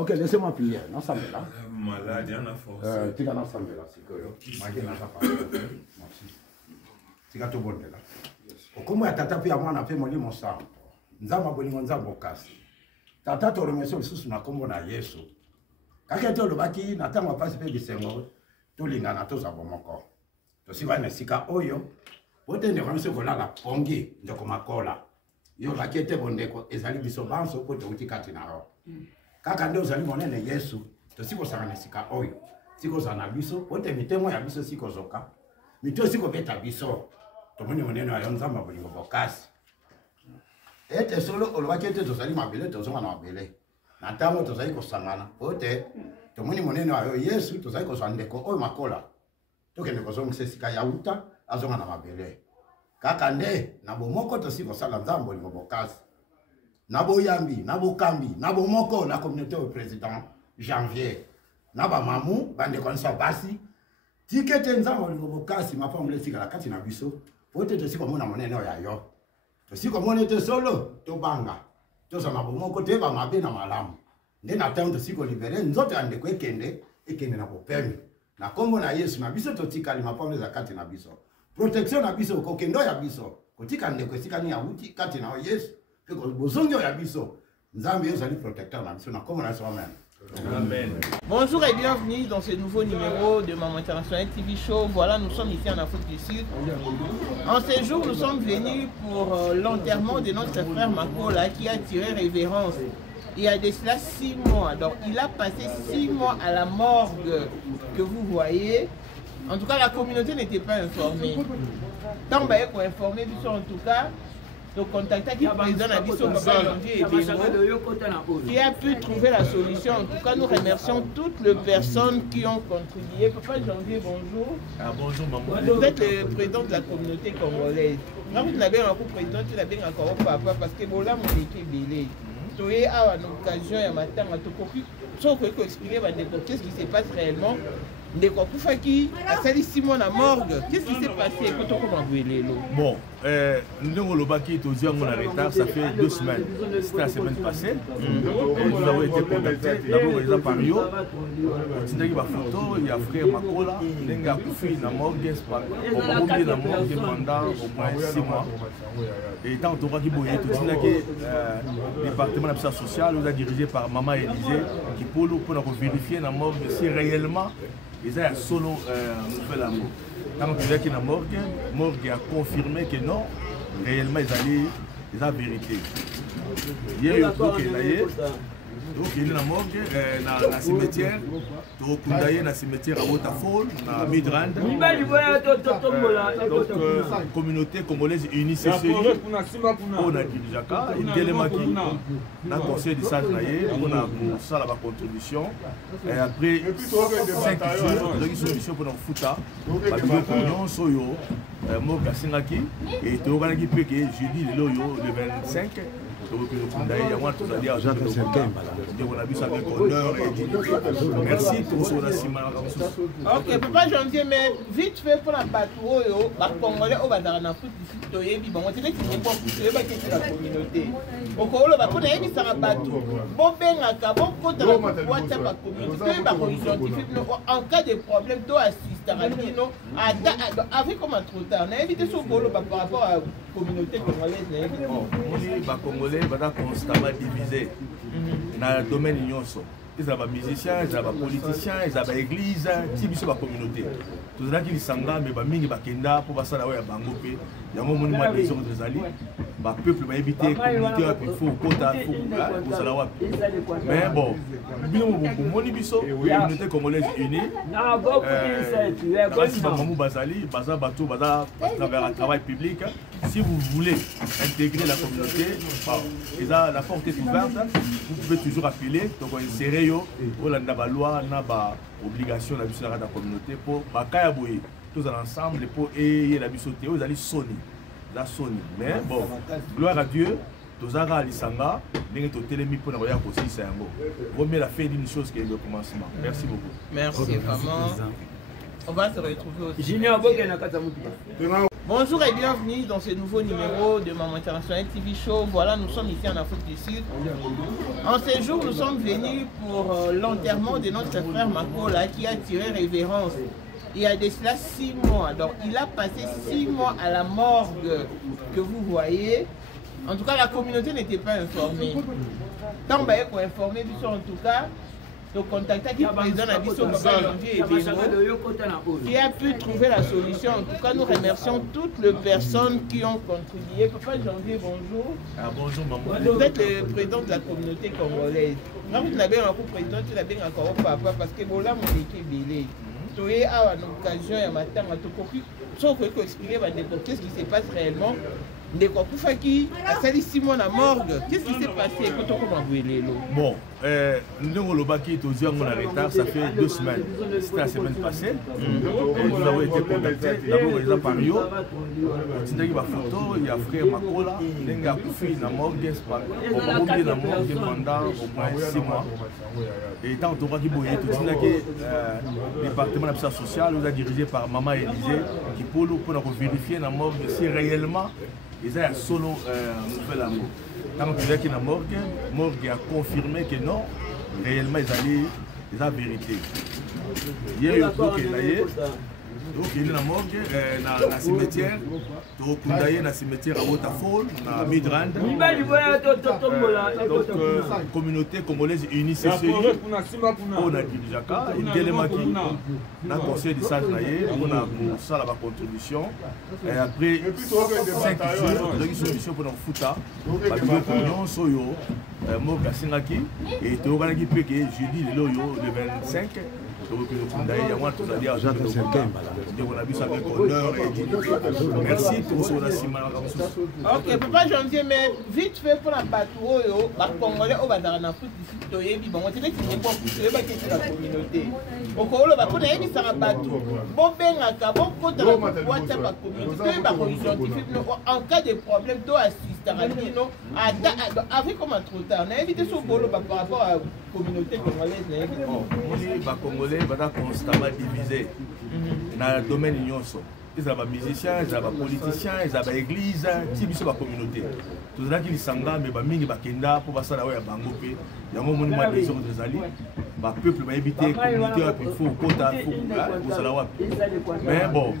Ok, laissez-moi prier. Non, ça me là. Maladie, on a force. Tu vas ensemble là, c'est que merci. Tu vas tout bon là. Comment ya tata pia mwana pe moli monsa. Nzamba bolingo nzamba okasi. Tata to remercie lisusu na kombo na Yesu. Kaka to lobaki na tango pasi pe bisengo. To lingana to za bomoko. To siba na sika oyo. Bote ne remercie ko la pongi ndoko makola. Yo bakete bondeko ezali biso banso ko to utikati na ro. Kaka ndio zali monene Yesu. To siko sanga sika oyo. Siko sana biso, bote mitemo ya biso siko zoka. Mito siko beta biso. Tomoni monene ya nzamba bolingo bokasi. Ete solo olobakete to zali mabele to zonga na mabele. Na tango to zali ko sangana. Bote tomoni monene ya Yesu to zali ko sandeko oyo makola. Tokende ko zonga sika ya uta azonga na mabele. Kaka nde na bomoko to siko sala nzamba bolingo bokasi. Nabo yambi, nabo kambi, nabo moko la communauté au président janvier. Naba mamu, bande konsa basi. Tikete nzamba bolingo bokasi ma femme le sika la kati na biso. Pote to siko mona monene ya yo. To siko mona te solo to banga. To sama bomoko te ba mabe na malamu. Nde na tango to siko libéré nzoto ande ko ekende na bopemi. Na kombo na Yesu na biso to tikali ma femme za kati na biso. Protection na biso ko kendo ya biso. Ko tikande ko sika ni ya uti kati na Yesu. Amen. Bonjour et bienvenue dans ce nouveau numéro de Maman International TV Show. Voilà, nous sommes ici en Afrique du Sud. En ce jour, nous sommes venus pour l'enterrement de notre frère Makola qui a tiré révérence. Il y a de cela 6 mois. Donc, il a passé 6 mois à la morgue que vous voyez. En tout cas, la communauté n'était pas informée. Tant qu'on est informé, en tout cas, de contacter qui président Abisso Janvier et Bengo, qui a pu trouver la solution. En tout cas, nous remercions toutes les personnes qui ont contribué. Papa Janvier, bonjour. Ah, bonjour, maman. Vous êtes le président de la communauté congolaise. Quand vous n'avez pas un président, tu l'avez encore papa, parce que voilà, mon équipe belé. Tu es à une occasion, il y a matin, sauf que expliquer qu'est-ce qui se passe réellement. Bon, nous avons le bac qui est aux en retard, ça fait 2 semaines. C'était la semaine passée. Nous avons été contactés d'abord par Rio. Il y a photo, il y a frère Makola, il y a Koufi, il y a morgue, pendant au moins 6 mois. Et tant que le département de la sociale nous a dirigé par Maman Élysée qui pour vérifier la morgue si réellement ils ont solo fait la mort. Quand on dit qu'il y a une morgue a confirmé que non, réellement ils ont vérité. Il y a eu donc il y a une morgue dans le cimetière, dans le cimetière à Waterfall, dans Midrand. Donc la communauté congolaise unie CCI, on a dit déjà il y a un conseil de sage on a ça la contribution. Et après 5 jours, on a une solution pour nous foutre. Nous soyo morgue à Singaki et tu as dit que jeudi le 25. Merci pour ce ok, papa janvier, mais vite fait pour la bateau, les Congolais au bazar na foot ici, bon, on dirait qu'il n'est pas poussé, pas que la communauté. Au Congolais, on a mis ça la bateau. Bon ben à bon côté WhatsApp la communauté, bah on identifie en cas de problème, tu assistes à Ragino, avec comment trop tard. On a évité ce Congolais par rapport à la communauté congolaise. Les Congolais vont constamment divisés dans le domaine de l'union. Ils ont des musiciens, ils ont des politiciens, ils ont des églises, ils ont des communautés. Tout ça qui sont là, mais ils sont pour passer là où il y a Bangopé. Il y a un monument des autres des alliés. Le peuple va éviter la communauté, il faut quota, il faut ça. Mais bon, la communauté congolaise unie, à travers un travail public, si vous voulez intégrer la communauté, la porte est ouverte, vous pouvez toujours appeler, donc on sérieux, on a une loi, on a une obligation de la communauté pour tous ensemble pour aider la bisoté, vous allez sonner. La Sony. Mais bon, gloire à Dieu, tous les gens qui sont là, nous sommes télémis pour nous regarder aussi. C'est un mot. Vaut mieux la fin d'une chose que le commencement. Merci beaucoup. Merci vraiment. On va se retrouver aussi. Bonjour et bienvenue dans ce nouveau numéro de Maman International TV Show. Voilà, nous sommes ici en Afrique du Sud. En ce jour, nous sommes venus pour l'enterrement de notre frère Makola qui a tiré révérence. Il y a de cela 6 mois. Donc, il a passé 6 mois à la morgue que vous voyez. En tout cas, la communauté n'était pas informée. Tant qu'on est informé, en tout cas, le contact qui est président à Bissot, qui a pu trouver la solution. En tout cas, nous remercions toutes les personnes qui ont contribué. Papa Janvier, bonjour. Bonjour, maman. Vous êtes le président de la communauté congolaise. Quand vous avez un président, tu l'as bien encore papa, parce que bon, là, mon équipe est belé. Tu as une occasion à matin à tout copier. Sauf que expliquer qu'est-ce qui se passe réellement. Des coupes qui a sali 6 mois à la morgue. Qu'est-ce qui s'est passé? Bon, nous avons le bac qui est aux en retard, ça fait 2 semaines. C'était la semaine passée. Nous avons été contactés d'abord par Rio. Il y a photo, il y a frère Makola, il y a Koufi, il y a morgue, pendant au moins 6 mois. Et tant que le département de la sociale nous a dirigé par Maman Élysée qui pour vérifier la morgue si réellement ils ont solo fait la mort. Quand on dit qu'il y a une morgue a confirmé que non, réellement ils ont vérité. Il y a eu donc il y a une morgue dans le cimetière, dans le cimetière à Waterfall, dans Midrand. Donc la communauté congolaise unie CCI, on a dit déjà il y a un conseil de sage on a ça la contribution. Et après 5 jours, on a une solution pour nous foutre. Nous soyo morgue à Singaki et tu as dit que jeudi le 25. Merci pour ce ok, papa janvier, mais vite fait pour la bateau, les Congolais au bazar na foot ici, bon, on dirait qu'il n'est pas poussé, pas que la communauté. Au Congolais, on a mis ça la bateau. Bon ben à bon côté WhatsApp la communauté, bah on identifie en cas de problème, tu assistes à Ragino, avec comment trop tard. On a évité ce Congolais par rapport à la communauté congolaise. Les Congolais vont constamment divisés dans le domaine de l'union. Ils ils ont des musiciens, ils ont des politiciens, ils ont des églises, ils ont des communautés. Tout ça qui sont là, mais ils sont là pour passer là où il y a bango pe. Il y a un monument des autres des alliés. Le peuple va éviter communauté il faut quota, il faut ça là. Mais bon,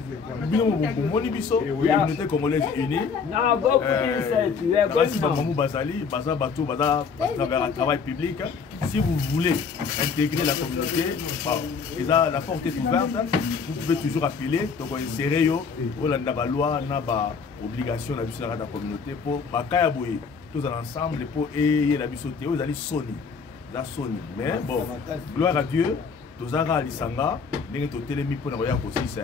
communauté congolaise unie. Travail public. Si vous voulez intégrer la communauté, la porte est ouverte. Vous pouvez toujours appeler. Donc, insérer la loi, la obligation de la communauté pour tous ensemble pour la bisoté. Vous allez sonner. Mais bon, gloire à Dieu. Tous à l'Isanga, nous sommes télémis pour nous regarder aussi ça.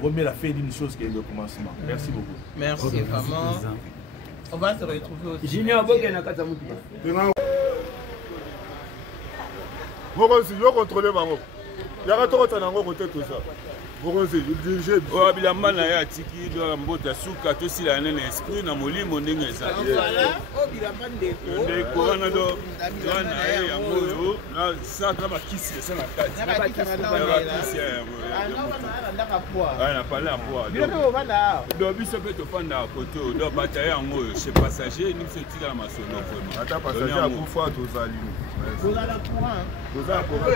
Vaut mieux la fin d'une chose que le commencement. Merci beaucoup. Merci vraiment. On va se retrouver aussi. Junior Bokenakata Mokonzi, yo contrôler bango. Yaka to kotana ngo côté tout ça. Mokonzi, il dirige. O bilamba na ya tiki do mbota suka to sila na esprit na molimo ndenge za. Voilà, o bilamba ndeko. Wana do wana ya moyo na saka ba kisi ça na kati. Na ba kisi ya moyo. Na parler en poids. Bilo ko vanda. Do biso pe to fanda koto do bataille en moyo chez passager ni se tika na masono vraiment. Ata passager a pour fois tous ali. Vous allez courant. Vous allez courant.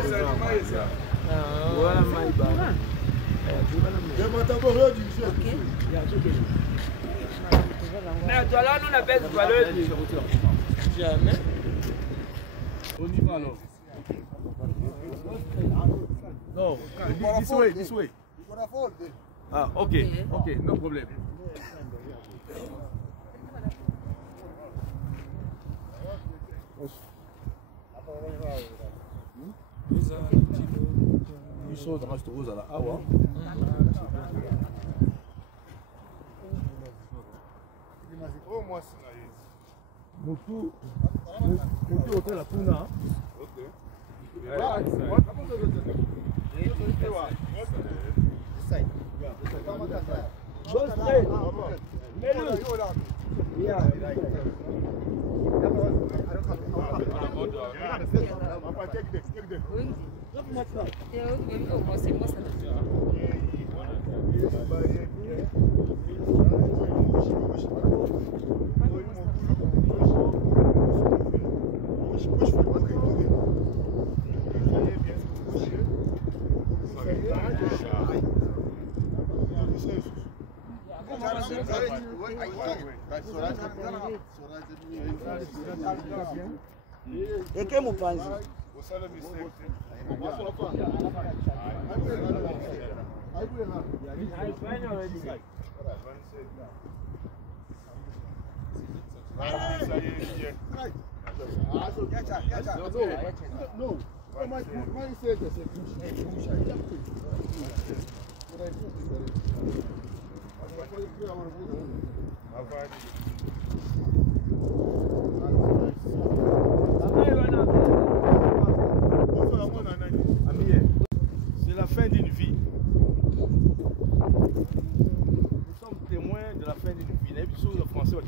Voilà Maïba. Mais toi là, nous n'avons pas valeur. Jamais. On y va alors. Non, this way. Ah, ok, no problem. Isso da mais usa lá, água. Muito hotel lá puna. Et que vous pensez? C'est la fin d'une vie. Nous sommes témoins de la fin d'une vie. En français, en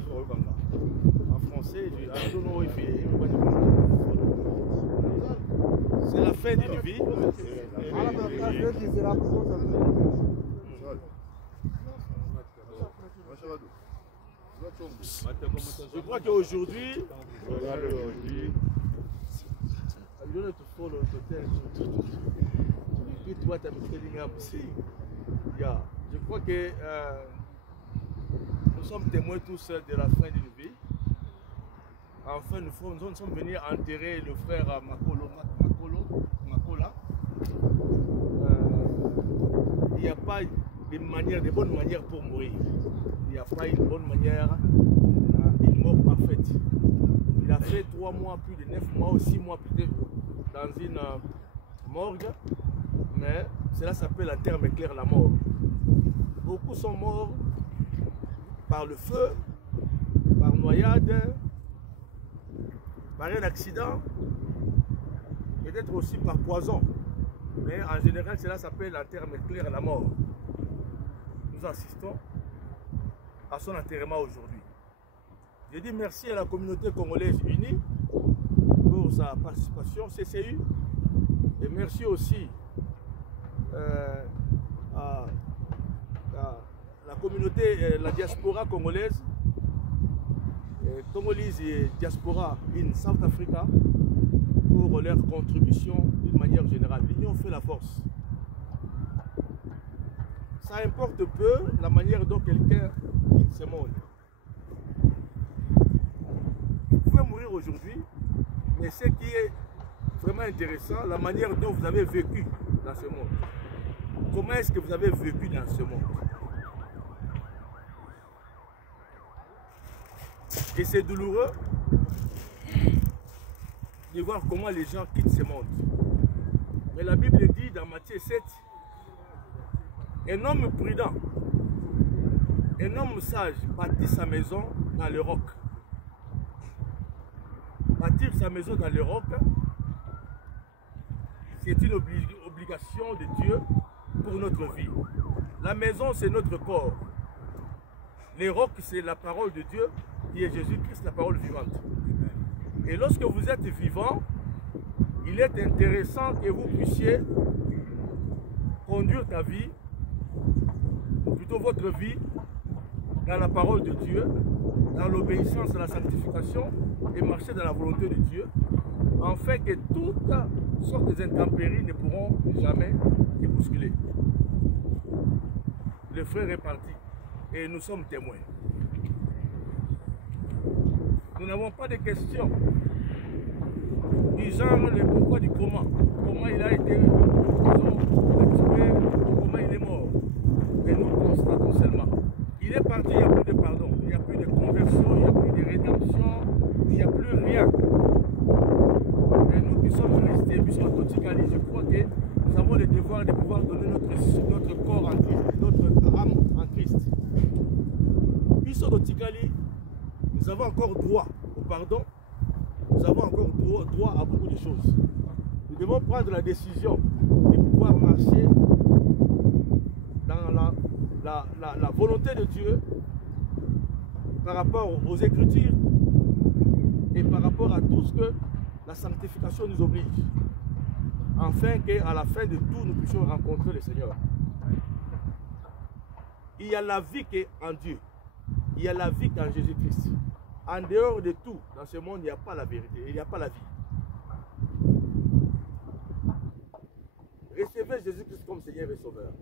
français, c'est la fin d'une vie. Je crois qu'aujourd'hui, je crois que nous sommes témoins tous de la fin d'une vie. Enfin, nous sommes venus enterrer le frère Makola. Il n'y a pas de bonne manière pour mourir. Il n'y a pas une bonne manière, une mort parfaite. Il a fait 3 mois, plus de 9 mois ou 6 mois peut-être dans une morgue, mais cela s'appelle en termes clairs la mort. Beaucoup sont morts par le feu, par noyade, par un accident, peut-être aussi par poison. Mais en général, cela s'appelle en termes clairs la mort. Nous assistons à son enterrement aujourd'hui. Je dis merci à la communauté congolaise unie pour sa participation, CCU, et merci aussi à la communauté, la diaspora congolaise, Congolese et diaspora in South Africa, pour leur contribution d'une manière générale. L'union fait la force. Ça importe peu la manière dont quelqu'un quitte ce monde. Vous pouvez mourir aujourd'hui, mais ce qui est vraiment intéressant, la manière dont vous avez vécu dans ce monde. Comment est-ce que vous avez vécu dans ce monde? Et c'est douloureux de voir comment les gens quittent ce monde. Mais la Bible dit dans Matthieu 7, un homme prudent, un homme sage bâtit sa maison dans le roc. Bâtir sa maison dans le roc, c'est une obligation de Dieu pour notre vie. La maison, c'est notre corps. Les rocs, c'est la parole de Dieu, qui est Jésus-Christ, la parole vivante. Et lorsque vous êtes vivant, il est intéressant que vous puissiez conduire ta vie, ou plutôt votre vie, dans la parole de Dieu, dans l'obéissance à la sanctification et marcher dans la volonté de Dieu, afin que toutes sortes d'intempéries ne pourront jamais te bousculer. Le frère est parti et nous sommes témoins. Nous n'avons pas de questions du genre le pourquoi du comment. Comment il a été tué, comment il est mort. Mais nous constatons seulement. Il est parti, il n'y a plus de pardon, il n'y a plus de conversion, il n'y a plus de rédemption, il n'y a plus rien. Et nous qui sommes restés, nous sommes Totikali, je crois que nous avons le devoir de pouvoir donner notre corps en Christ, notre âme en Christ. Nous sommes Totikali, nous avons encore droit au pardon, nous avons encore droit à beaucoup de choses. Nous devons prendre la décision de pouvoir marcher dans la volonté de Dieu par rapport aux Écritures et par rapport à tout ce que la sanctification nous oblige, afin qu'à la fin de tout, nous puissions rencontrer le Seigneur. Il y a la vie qui est en Dieu, il y a la vie qui est en Jésus-Christ. En dehors de tout, dans ce monde, il n'y a pas la vérité, il n'y a pas la vie. Recevez Jésus-Christ comme Seigneur et Sauveur.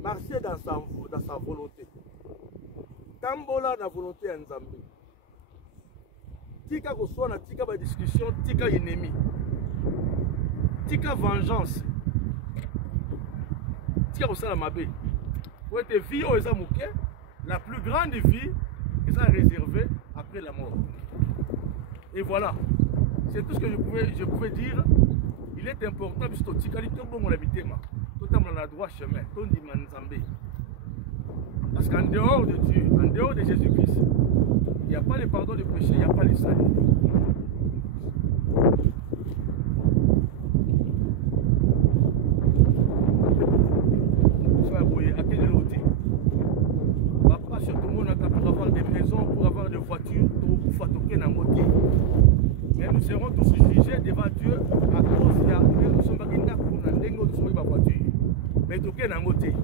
Marchez dans sa volonté. Tambola la volonté en Zambie. Tika koswana, tika ba discussion, tika ennemi. Tika vengeance. Tika kosala mabe. Pour être vie aux amouké, la plus grande vie est réservée après la mort. Et voilà. C'est tout ce que je pouvais dire. Il est important puisque tika li tombo mon habitema. Tout le monde a droit chemin. Tout le monde. Parce qu'en dehors de Dieu, en dehors de Jésus-Christ, il n'y a pas le pardon de péché, il n'y a pas le salut. Papa, surtout, pour avoir des maisons, pour avoir des voitures, pour faire toquer dans le côté. Mais nous serons tous jugés devant Dieu à cause de nous sommes pas dans voiture. Mais toquer dans le côté.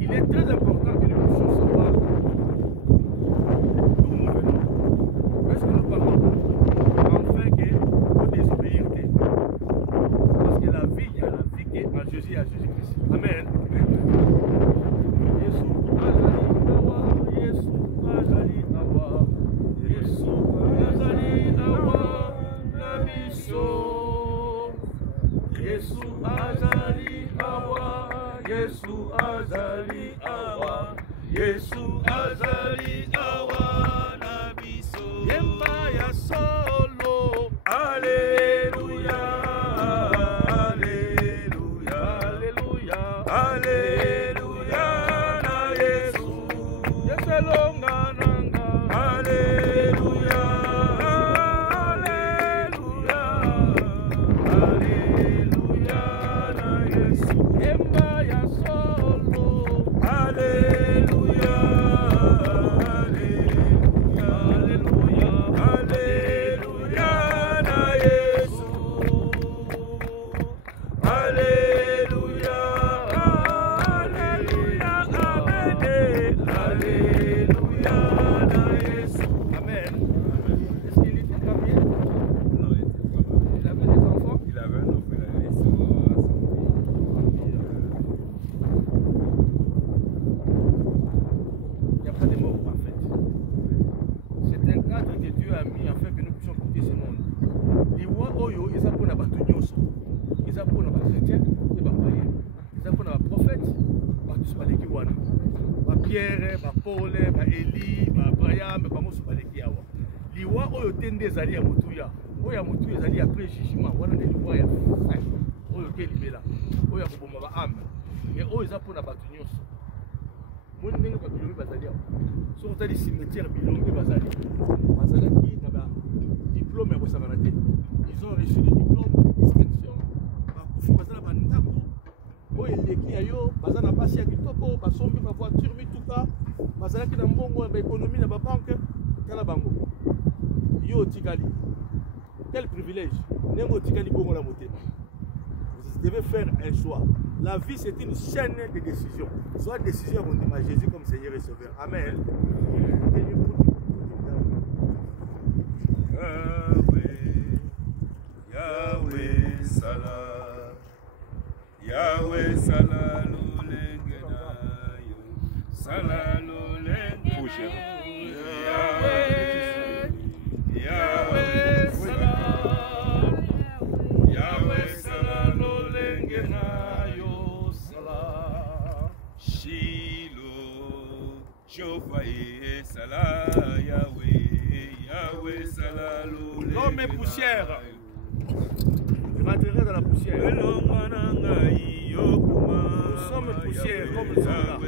Il est très important que nous puissions savoir d'où nous venons. Où est-ce que nous partons? Enfin que nous désobéir. Parce que la vie, il y a la vie qui est en Jésus et à Jésus-Christ. Amen. Yesu azali awa, Yesu azali awa na biso. Yemba ya solo, Alléluia, Alléluia, Alléluia, Alléluia na Yesu. Yeselonga nanga, Alléluia, Alléluia, Alléluia na Yesu. Yemba ya solo, Alléluia, wana ba Pierre ba Paul ba Eli ba Abraham ba mosu baleki awa liwa oyo tende ezali ya motuya oyo ya motuya ezali après jugement wana nde liwa ya oyo ke libela oyo ya koboma ba âme mais oyo eza mpona bato nyonso moni ndenge bato bilombe bazali awa soki otali cimetière bilombe bazalaki na ba diplôme ya kosangana te ils ont reçu des diplômes de distinction bakufi bazala bandako oyo eleki ya yo baza na basi ya kitoko basombi bavoiture mituka bazalaki na mbongo ya baéconomie na babanke tala bango yo otikali quel privilège ndenge otikali bongo na motema. Vous devez faire un choix. La vie c'est une chaîne de décisions. Soit décision qu'on à Jésus comme Seigneur et Sauveur. Amen. Yahweh Salah, Yahweh Salah Lulengena, Salah Lulengena, Yahweh Salah, Yahweh Salah Lulengena, Yo Salah, Shiloh, Shofaye Salah, Yahweh Salah Lulengena. L'homme est poussière. Je rentrerai dans la poussière. Nous sommes poussière comme le soldats.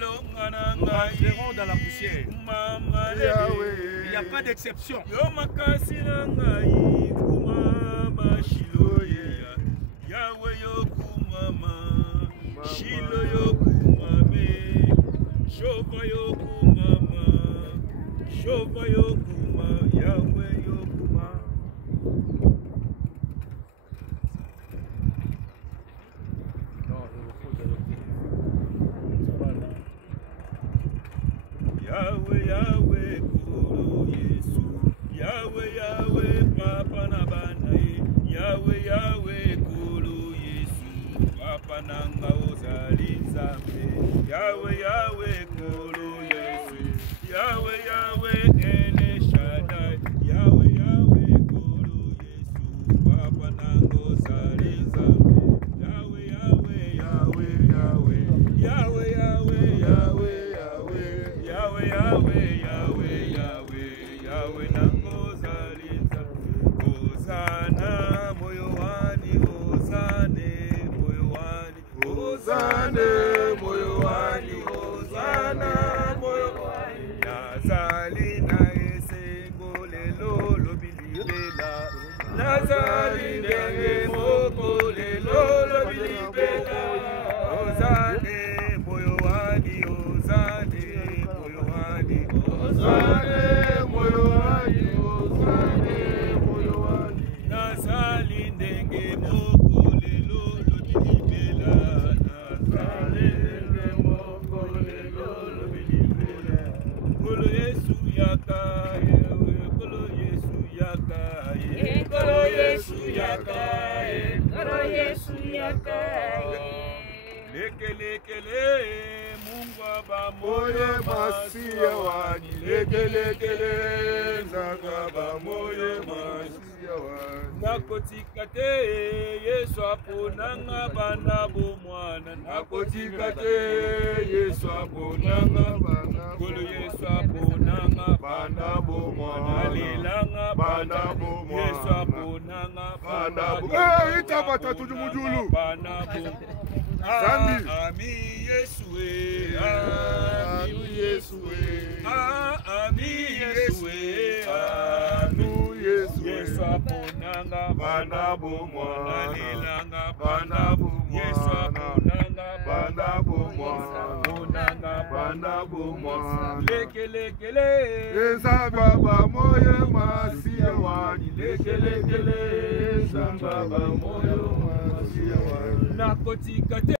Nous rentrerons dans la poussière. Il n'y a pas d'exception. Yahweh, Yahweh, Kuru Yesu. Yahweh, Yahweh, Papa Nabanae. Yahweh, Yahweh, Kuru Yesu. Papa Nanga Ozali Zambe. Yahweh, Yahweh, Kuru Yesu. Yahweh, Yahweh, Ele Shaddai. Yahweh, Yahweh, Kuru Yesu. Papa Nanga Ozali Zambe. Yahweh, Yahweh, Yahweh, Yahweh. Yahweh, Yahweh, Yahweh. Yahweh, Yahweh, Yahweh, Yahweh, Yahweh, Nangozaliza, Hosanna, moyo wani, Hosanna, moyo wani, Hosanna, moyo wani, Hosanna, moyo wani. Nazali na esengo lelo lobilibela, Nazali ndenge moko lelo lobilibela, Hosanna, moyo wani, Hosanna. Ozane moyo wani, ozane moyo wani. Nazali ndenge moko lelo lobilibela. Nazali ndenge moko lelo lobilibela. Kolo Yesu yakaye, kolo Yesu yakaye, kolo Yesu yakaye, kolo Yesu yakaye. Lekelekele Mungu abamoye masia wani. Lekelekele Nzaka abamoye masia wani. Nakotika te Yesu aponanga bana bomwana. Nakotika te Yesu aponanga bana. Kolo Yesu aponanga bana bomwana. Alilanga bana bomwana. Yesu aponanga bana bomwana. Itabata tujumujulu. Bana bomwana. Zambi. Ami Yesu, ami Yesu, ami Yesu, Anu Yesu. Yesu aponanga bana bomwana, alilanga bana bomwana. Yesu aponanga bana bomwana, aponanga bana bomwana. Lekelekele Ezaba bamoye masia wani. Lekelekele Ezaba bamoye masia wani. Nakotika te